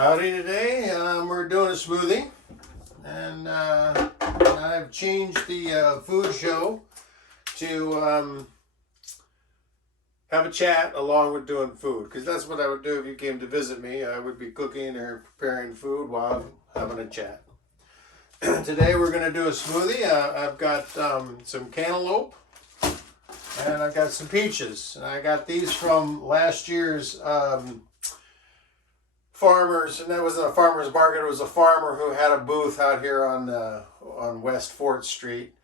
Howdy today. We're doing a smoothie, and I've changed the food show to have a chat along with doing food, because that's what I would do if you came to visit me. I would be cooking or preparing food while having a chat. Today we're going to do a smoothie. I've got some cantaloupe, and I've got some peaches, and I got these from last year's farmers, and that wasn't a farmer's market. It was a farmer who had a booth out here on West 4th Street,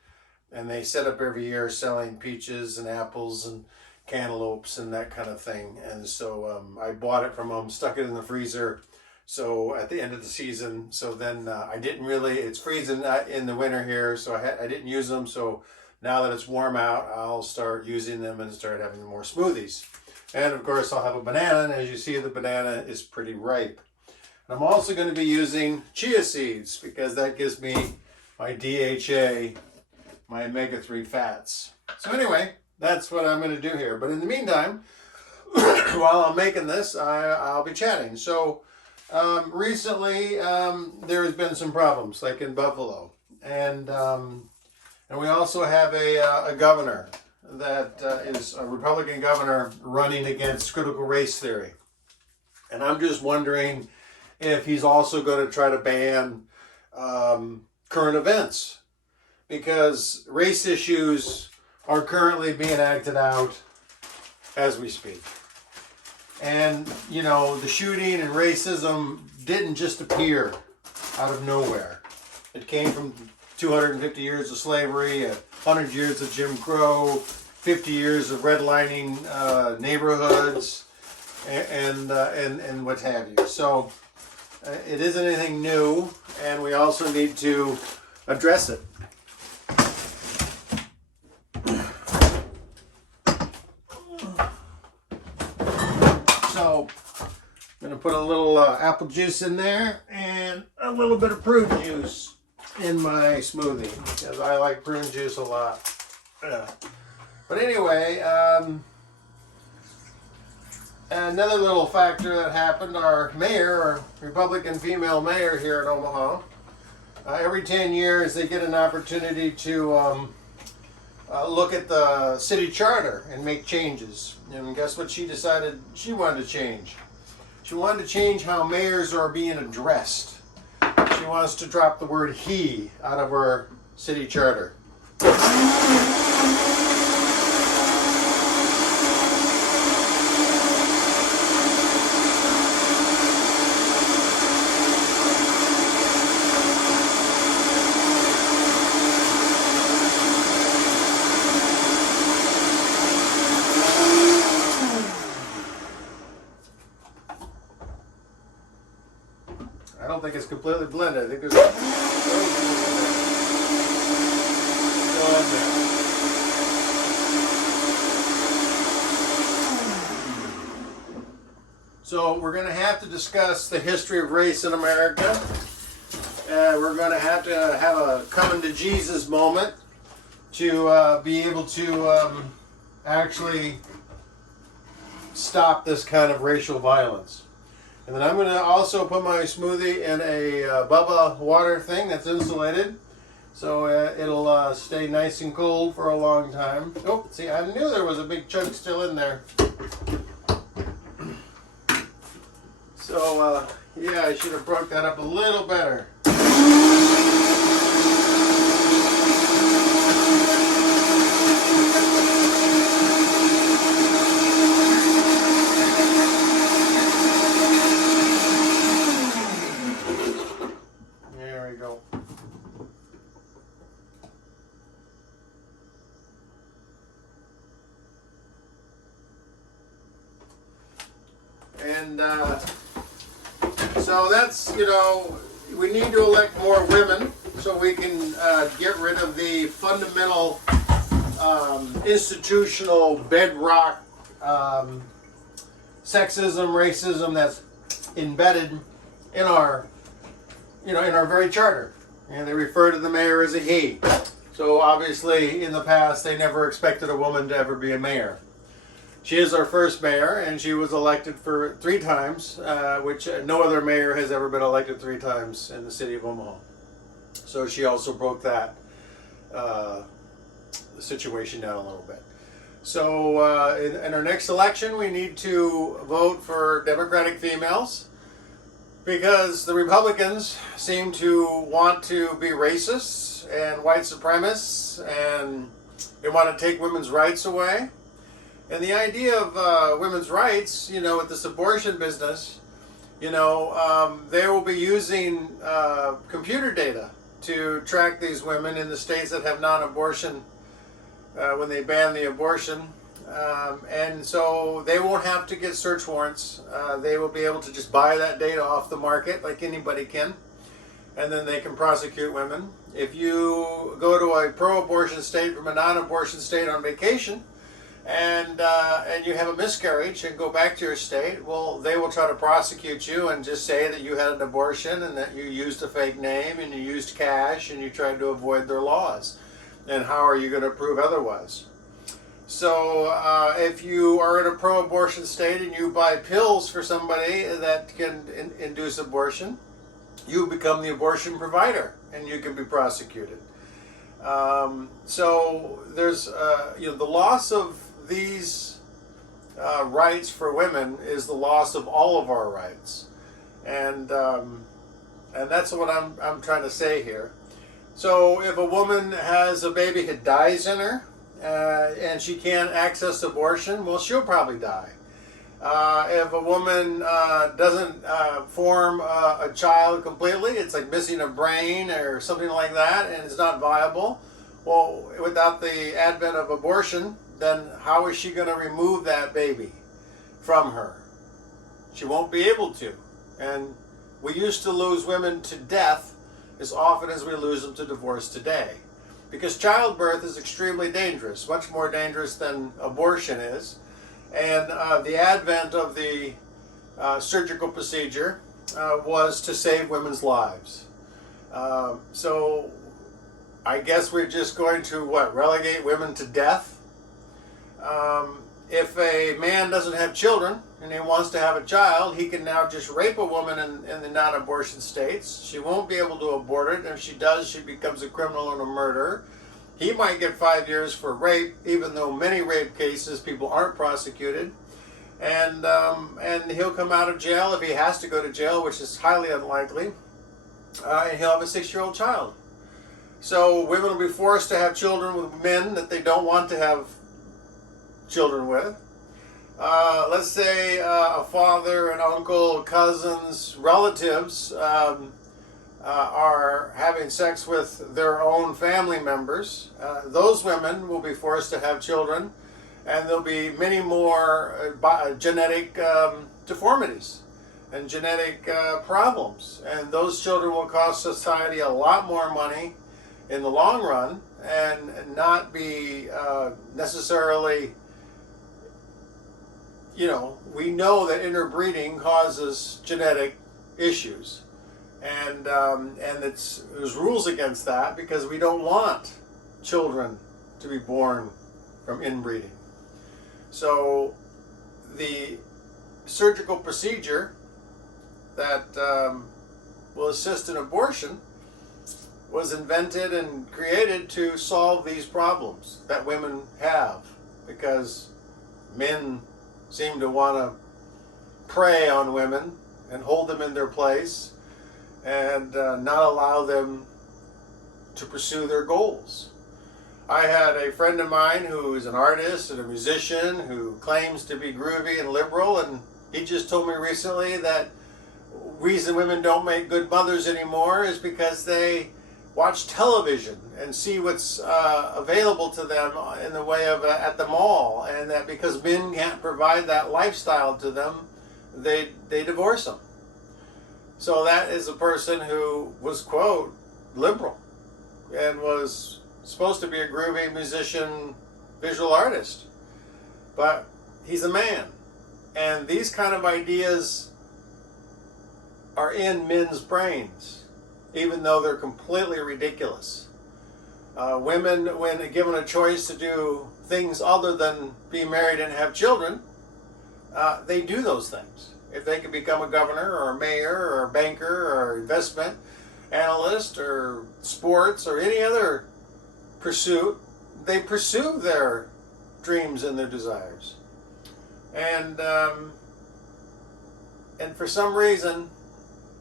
and they set up every year selling peaches and apples and cantaloupes and that kind of thing. And so I bought it from them, stuck it in the freezer. So at the end of the season, so then I didn't really, it's freezing in the winter here, so I didn't use them. So now that it's warm out, I'll start using them and start having more smoothies. And of course I'll have a banana, and as you see, the banana is pretty ripe. And I'm also going to be using chia seeds, because that gives me my DHA, my omega-3 fats. So anyway, that's what I'm going to do here. But in the meantime, while I'm making this, I'll be chatting. So recently there has been some problems, like in Buffalo. And we also have a governor that is a Republican governor running against critical race theory. And I'm just wondering if he's also going to try to ban current events, because race issues are currently being acted out as we speak. And, you know, the shooting and racism didn't just appear out of nowhere. It came from 250 years of slavery, 100 years of Jim Crow, 50 years of redlining neighborhoods, and what have you. So it isn't anything new, and we also need to address it. So I'm going to put a little apple juice in there and a little bit of prune juice in my smoothie, because I like prune juice a lot. But anyway, another little factor that happened, our mayor, our Republican female mayor here in Omaha, every 10 years they get an opportunity to look at the city charter and make changes. And guess what she decided she wanted to change? She wanted to change how mayors are being addressed. She wants to drop the word he out of our city charter. I don't think it's completely blended. I think there's still in there. So we're going to have to discuss the history of race in America. We're going to have a coming to Jesus moment to be able to actually stop this kind of racial violence. And then I'm going to also put my smoothie in a Bubba water thing that's insulated, so it'll stay nice and cold for a long time. Oh, see, I knew there was a big chunk still in there. So, yeah, I should have broke that up a little better. And so that's, you know, we need to elect more women so we can get rid of the fundamental institutional bedrock sexism, racism that's embedded in our, you know, in our very charter. And they refer to the mayor as a he. So obviously in the past they never expected a woman to ever be a mayor. She is our first mayor, and she was elected for 3 times, which no other mayor has ever been elected 3 times in the city of Omaha. So she also broke that situation down a little bit. So in our next election, we need to vote for Democratic females, because the Republicans seem to want to be racists and white supremacists, and they want to take women's rights away. And the idea of women's rights, with this abortion business, they will be using computer data to track these women in the states that have non-abortion when they ban the abortion. And so they won't have to get search warrants. They will be able to just buy that data off the market like anybody can. And then they can prosecute women. If you go to a pro-abortion state from a non-abortion state on vacation, and you have a miscarriage and go back to your state, well, they will try to prosecute you and just say that you had an abortion and that you used a fake name and you used cash and you tried to avoid their laws. And how are you going to prove otherwise? So if you are in a pro-abortion state and you buy pills for somebody that can induce abortion, you become the abortion provider and you can be prosecuted. So there's, the loss of these rights for women is the loss of all of our rights, and that's what I'm trying to say here. So if a woman has a baby that dies in her and she can't access abortion, well, she'll probably die. If a woman doesn't form a child completely, it's like missing a brain or something like that, and it's not viable. Well, without the advent of abortion, then how is she going to remove that baby from her? She won't be able to. And we used to lose women to death as often as we lose them to divorce today. Because childbirth is extremely dangerous, much more dangerous than abortion is. And the advent of the surgical procedure was to save women's lives. So I guess we're just going to, relegate women to death? If a man doesn't have children and he wants to have a child, he can now just rape a woman in the non-abortion states. She won't be able to abort it, and if she does, she becomes a criminal and a murderer. He might get 5 years for rape, even though many rape cases people aren't prosecuted. And he'll come out of jail if he has to go to jail, which is highly unlikely, and he'll have a 6-year-old child. So women will be forced to have children with men that they don't want to have children with. Let's say a father, an uncle, cousins, relatives are having sex with their own family members. Those women will be forced to have children, and there'll be many more genetic deformities and genetic problems. And those children will cost society a lot more money in the long run and not be necessarily, we know that interbreeding causes genetic issues. And there's rules against that because we don't want children to be born from inbreeding. So the surgical procedure that will assist in abortion was invented and created to solve these problems that women have, because men seem to want to prey on women and hold them in their place and not allow them to pursue their goals. I had a friend of mine who is an artist and a musician who claims to be groovy and liberal, and he just told me recently that reason women don't make good mothers anymore is because they watch television and see what's available to them in the way of at the mall, and that because men can't provide that lifestyle to them, they divorce them. So that is a person who was, quote, liberal and was supposed to be a groovy musician, visual artist, but he's a man. And these kind of ideas are in men's brains, even though they're completely ridiculous. Women, when given a choice to do things other than being married and have children, they do those things. If they could become a governor or a mayor or a banker or investment analyst or sports or any other pursuit, they pursue their dreams and their desires. And for some reason,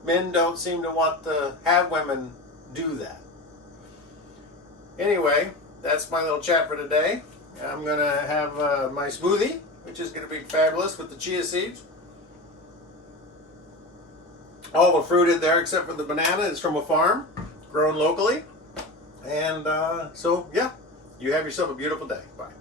men don't seem to want to have women do that. Anyway, that's my little chat for today. I'm going to have my smoothie, which is going to be fabulous with the chia seeds. All the fruit in there except for the banana is from a farm, grown locally. And so, yeah, you have yourself a beautiful day. Bye.